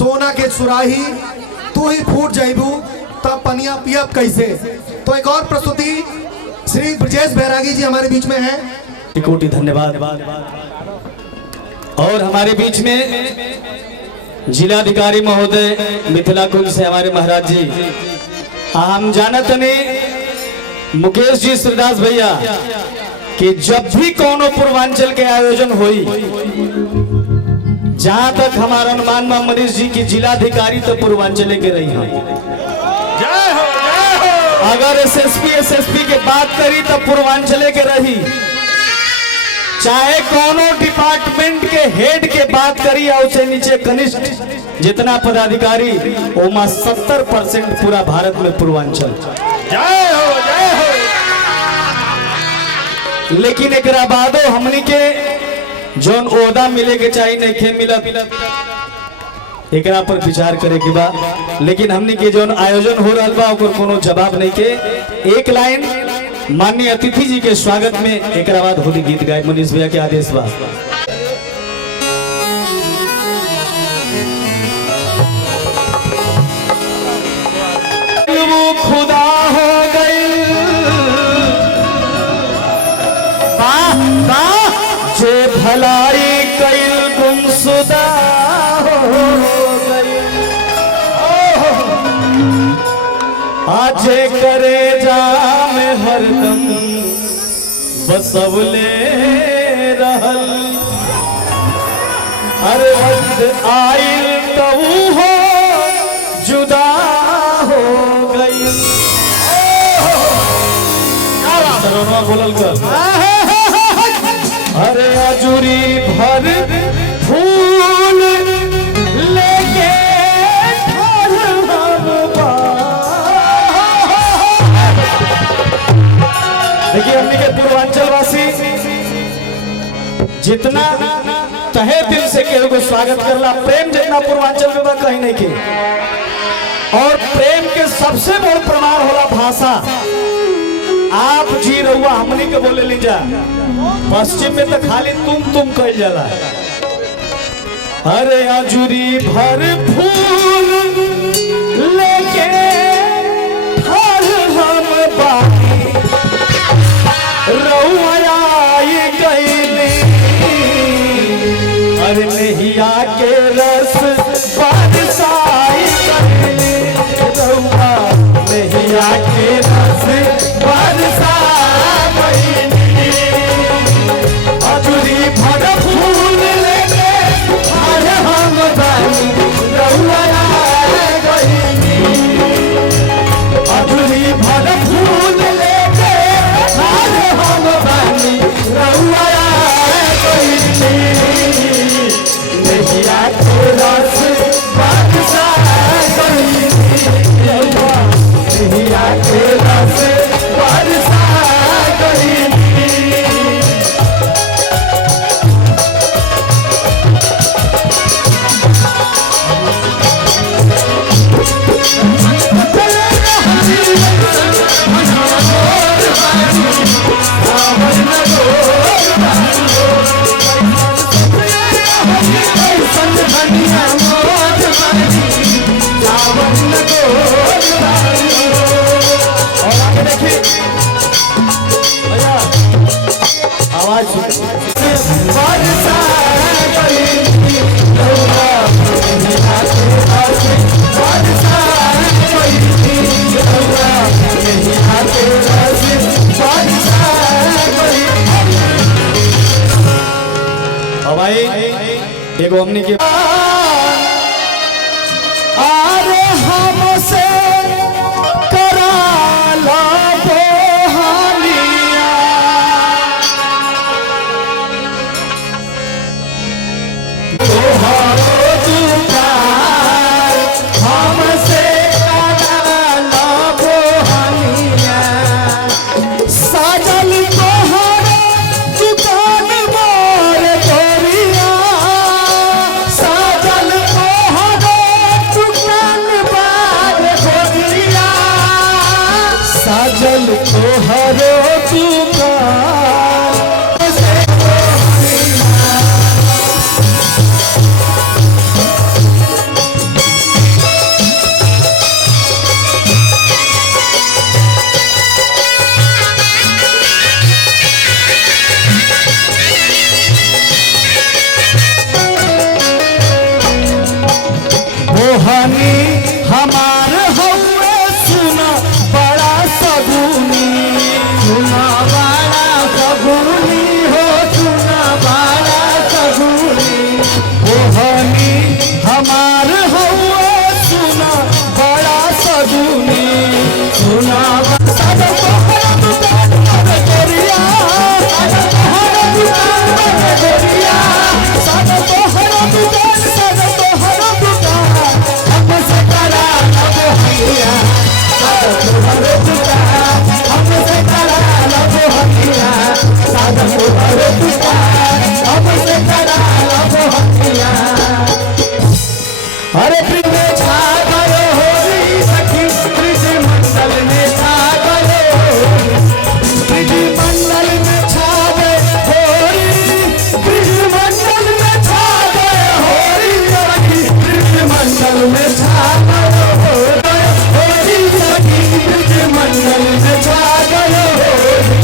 सोना के सुराही तू ही फूट जाइबू तब पनिया पियब कैसे। तो एक और प्रस्तुति श्री ब्रजेश बैरागी जी हमारे बीच में है। कोटि धन्यवाद। और हमारे बीच में जिलाधिकारी महोदय मिथिला कुंज से हमारे महाराज जी, हम जानत ने मुकेश जी श्रीदास भैया कि जब भी कोनो पूर्वांचल के आयोजन हुई, जहां तक हमारा अनुमान में मनीष जी की जिलाधिकारी तो पूर्वांचल के रही हैं। अगर एसएसपी के बात करी तो पूर्वांचल के रही, चाहे कोनो डिपार्टमेंट के हेड के बात करी या उससे नीचे कनिष्ठ जितना पदाधिकारी, ओमा 70% पूरा भारत में पूर्वांचल। जय हो जय हो। लेकिन एक बादो हमनी के जोन ओहदा मिले के चाहिए नहीं खे मिलत, एकरा पर विचार करे के बा। लेकिन हमनी के जोन आयोजन हो रहा बा ओकर कोनो जवाब नहीं के। एक लाइन माननीय अतिथि जी के स्वागत में, एक बाद होली गीत गाए। मनीष भैया के आदेश बा। वो खुदा हो गई जे भलाई कैल गुमशुदा हो गई, आजे करे जा में हरदम बसवले रहल, हर वक्त आइल तऊ हो जुदा हो गई। बोलल कर अरे अजूरी भर फूल लेके देखिए हमने के पूर्वांचल वासी जितना तहे दिल से केहू को स्वागत करला, प्रेम जितना पूर्वांचल में कहीं नहीं के। और प्रेम के सबसे बड़ प्रमाण होला भाषा। आप जी रहुआ हमनी के बोले ली जा, पश्चिम में तो खाली तुम कह जाला। अरे अजूरी भर फूल लेके हम बाकी रहुआ गईली, अरे नहिया के रस बरसाई गईली, रहुआ नहिया के रस बरसा गईली। अजूरी भर फूल लेके हम बानी रहुआ गईली, अजूरी भर फूल लेके हम बानी रहुआ गईली, नहिया के रस बरसा गईली, रहुआ नहिया के रस बरसा गईली। एगो हमनी के अरे हमसे करा ला बोहानिया, तोहारो दुकार हमसे करा ला बोहानिया, साजल तोहारो दुकान मोर गोरिया, मोहनी हमार हौवे सुना बड़ा सगुनी, सुना बड़ा सगुनी हो, सुना बड़ा सगुनी। मोहनी हमार हौवे सुना बड़ा सगुनी, सुना सादा तोहरा दुकान में गोरिया, सादा तोहरा दुकान में गोरिया, सादा तोहरा दुकान, सादा तोहरा दुकान हमसे करा लब हकिया, सादा तोहरा दुकान हमसे करा लब हकिया, सादा तोहरा दुकान हमसे करा लब हकिया। अरे प्रीत छा गयो होरी सखी, प्रीत मंडल में छा गयो, प्रीत मंडल में छा गए होरी, प्रीत मंडल में छा गए होरी सखी, प्रीत मंडल में छा गयो होरी सखी, प्रीत मंडल में छा गयो होरी।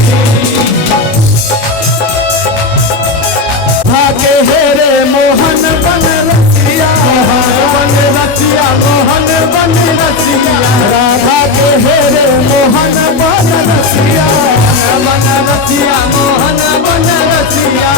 भागे हेरे मोहन बन रसिया, मोहन बन रसिया, मोहन बन रसिया, राधा के हेरे मोहन बन रसिया, मोहन बन रसिया, मोहन बन रसिया।